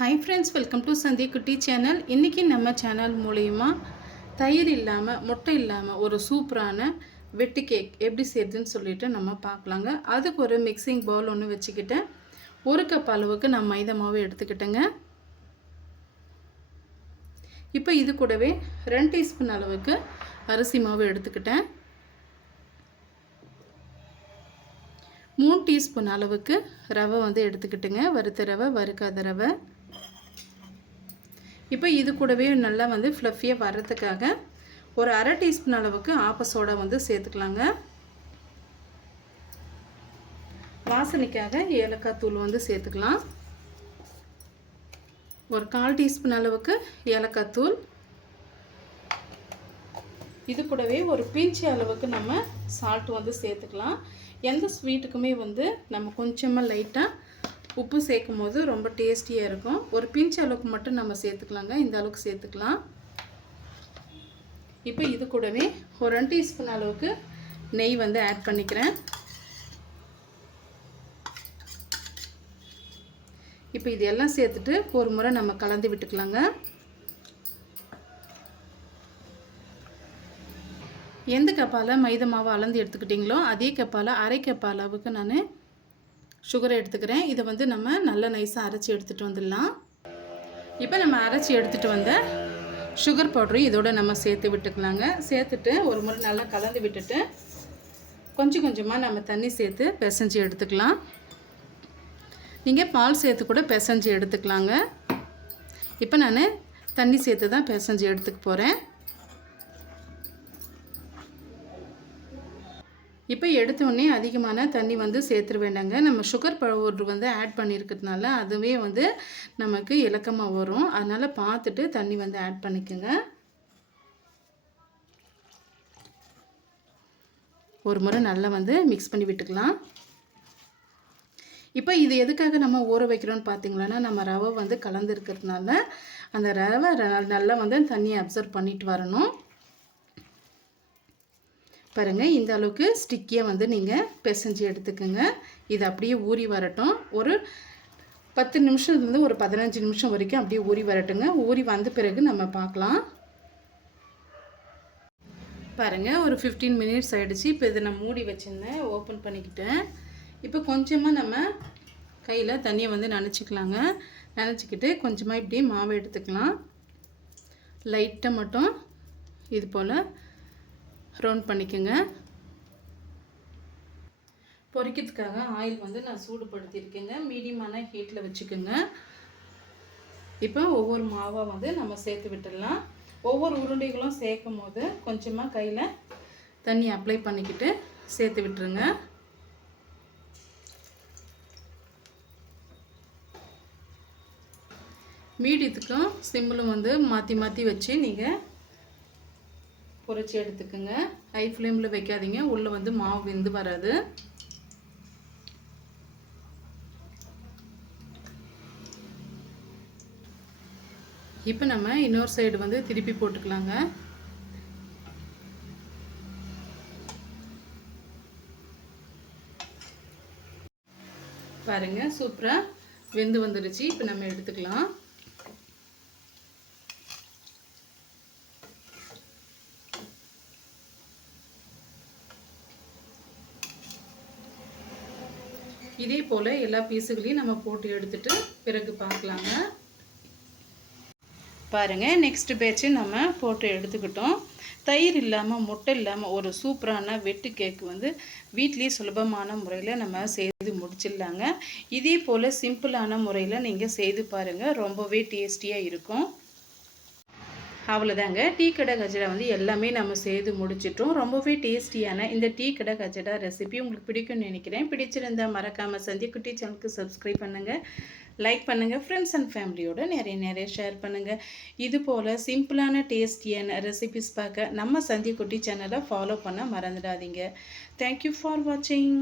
Hi friends, welcome to Sandhi Kutti channel. இன்னைக்கு நம்ம channel மூலமா தயிர் இல்லாம முட்டை இல்லாம ஒரு சூப்பரான வெட்டி கேக் எப்படி செய்யறதுன்னு சொல்லிட்டு நம்ம பார்க்கலாங்க. அதுக்கு ஒரு மிக்சிங் பவுல் ஒன்று வச்சுக்கிட்டேன். 1 கப் அளவுக்கு நான் மைதா மாவு எடுத்துக்கிட்டேங்க. இப்போ இது கூடவே 2 டீஸ்பூன் அளவுக்கு அரிசி மாவு எடுத்துக்கிட்டேன். 3 டீஸ்பூன் அளவுக்கு ரவை வந்து எடுத்துக்கிட்டுங்க. வறுத்த ரவை, வறுக்காத ரவை. இப்போ இது கூடவே நல்லா வந்து ஃப்ளஃபியாக வர்றதுக்காக ஒரு 1/2 டீஸ்பூன் அளவுக்கு ஆப்ப சோடா வந்து சேர்த்துக்கலாங்க. வாசனைக்காக ஏலக்காய் தூள் வந்து சேர்த்துக்கலாம். ஒரு 1/4 டீஸ்பூன் அளவுக்கு ஏலக்காய் தூள். இது கூடவே ஒரு பிஞ்ச் அளவுக்கு நம்ம சால்ட் வந்து சேர்த்துக்கலாம். எந்த ஸ்வீட்டுக்குமே வந்து நம்ம கொஞ்சமாக லைட்டாக உப்பு சேர்க்கும் போது ரொம்ப டேஸ்டியாக இருக்கும். ஒரு பிஞ்ச் அளவுக்கு மட்டும் நம்ம சேர்த்துக்கலாங்க. இந்த அளவுக்கு சேர்த்துக்கலாம். இப்போ இது கூடவே ஒரு 2 டீஸ்பூன் அளவுக்கு நெய் வந்து ஆட் பண்ணிக்கிறேன். இப்போ இதெல்லாம் சேர்த்துட்டு ஒரு முறை நம்ம கலந்து விட்டுக்கலாங்க. எந்த கப்பால் மைதா மாவு அளந்து எடுத்துக்கிட்டிங்களோ அதே கப்பால் 1/2 கப் அளவுக்கு நான் சுகரை எடுத்துக்கிறேன். இதை வந்து நம்ம நல்லா நைஸாக அரைச்சி எடுத்துகிட்டு வந்துடலாம். இப்போ நம்ம அரைச்சி எடுத்துகிட்டு வந்த சுகர் பவுடரும் இதோட நம்ம சேர்த்து விட்டுக்கலாங்க. சேர்த்துட்டு ஒரு முறை நல்லா கலந்து விட்டுட்டு கொஞ்சம் கொஞ்சமாக நம்ம தண்ணி சேர்த்து பிசைஞ்சு எடுத்துக்கலாம். நீங்கள் பால் சேர்த்து கூட பிசைஞ்சு எடுத்துக்கலாங்க. இப்போ நான் தண்ணி சேர்த்து தான் பிசைஞ்சு எடுத்துக்க போகிறேன். இப்போ எடுத்தோடனே அதிகமான தண்ணி வந்து சேர்த்துட வேண்டாங்க. நம்ம சுகர் பவுடர் வந்து ஆட் பண்ணியிருக்கிறதுனால அதுவே வந்து நமக்கு இலக்கமாக வரும். அதனால் பார்த்துட்டு தண்ணி வந்து ஆட் பண்ணிக்கோங்க. ஒரு முறை நல்லா வந்து மிக்ஸ் பண்ணி விட்டுக்கலாம். இப்போ இது எதுக்காக நம்ம ஊற வைக்கிறோன்னு பார்த்தீங்களன்னா, நம்ம ரவை வந்து கலந்துருக்கிறதுனால அந்த ரவை நல்லா வந்து தண்ணியை அப்சர்வ் பண்ணிட்டு வரணும். பாருங்கள், இந்த அளவுக்கு ஸ்டிக்கியாக வந்து நீங்கள் பிசைஞ்சு எடுத்துக்கோங்க. இது அப்படியே ஊறி வரட்டும். ஒரு 10 நிமிஷத்துலேருந்து ஒரு 15 நிமிஷம் வரைக்கும் அப்படியே ஊறி வரட்டுங்க. ஊறி வந்த பிறகு நம்ம பார்க்கலாம். பாருங்கள், ஒரு 15 மினிட்ஸ் ஆகிடுச்சு. இப்போ இதை நான் மூடி வச்சுருந்தேன், ஓப்பன் பண்ணிக்கிட்டேன். இப்போ கொஞ்சமாக நம்ம கையில் தண்ணியை வந்து நனைச்சிக்கலாங்க. நனைச்சிக்கிட்டு கொஞ்சமாக இப்படி மாவு எடுத்துக்கலாம். லைட்டாக மட்டும் இது போல் ரவுண்ட் பண்ணிக்கோங்க. பொரிக்கிறதுக்காக ஆயில் வந்து நான் சூடுபடுத்தியிருக்கேங்க. மீடியமான ஹீட்டில் வச்சுக்கோங்க. இப்போ ஒவ்வொரு மாவாக வந்து நம்ம சேர்த்து விட்டுடலாம். ஒவ்வொரு உருண்டைகளும் சேர்க்கும் போது கொஞ்சமாக கையில் தண்ணி அப்ளை பண்ணிக்கிட்டு சேர்த்து விட்டுருங்க. மீடியத்துக்கும் சிம்மிலும் வந்து மாற்றி மாற்றி வச்சு நீங்கள் பொரிச்சு எடுத்துக்கோங்க. ஹை ஃப்ளேமில் வைக்காதீங்க, உள்ளே வந்து மாவு வெந்து வராது. இப்போ நம்ம இன்னொரு சைடு வந்து திருப்பி போட்டுக்கலாங்க. பாருங்க, சூப்பராக வெந்து வந்துருச்சு. இப்போ நம்ம எடுத்துக்கலாம். இதே போல் எல்லா பீஸுகளையும் நம்ம போட்டு எடுத்துட்டு பிறகு பார்க்கலாங்க. பாருங்கள், நெக்ஸ்ட் பேட்சு நம்ம போட்டு எடுத்துக்கிட்டோம். தயிர் இல்லாமல் முட்டை இல்லாமல் ஒரு சூப்பரான வெட்டு கேக்கு வந்து வீட்லேயே சுலபமான முறையில் நம்ம செய்து முடிச்சிடலாங்க. இதே போல் சிம்பிளான முறையில் நீங்கள் செய்து பாருங்கள், ரொம்பவே டேஸ்டியாக இருக்கும். அவ்வளோதாங்க, டீ கடை கஜடா வந்து எல்லாமே நம்ம செய்து முடிச்சிட்டோம். ரொம்பவே டேஸ்டியான இந்த டீ கடை கஜடா ரெசிபி உங்களுக்கு பிடிக்கும்னு நினைக்கிறேன். பிடிச்சிருந்தால் மறக்காமல் சந்தியா குட்டி சேனலுக்கு சப்ஸ்கிரைப் பண்ணுங்கள், லைக் பண்ணுங்கள், ஃப்ரெண்ட்ஸ் அண்ட் ஃபேமிலியோடு நிறைய ஷேர் பண்ணுங்கள். இது போல் சிம்பிளான டேஸ்டியான ரெசிபிஸ் பார்க்க நம்ம சந்தியா குட்டி சேனலை ஃபாலோ பண்ண மறந்துடாதீங்க. தேங்க்யூ ஃபார் வாட்சிங்.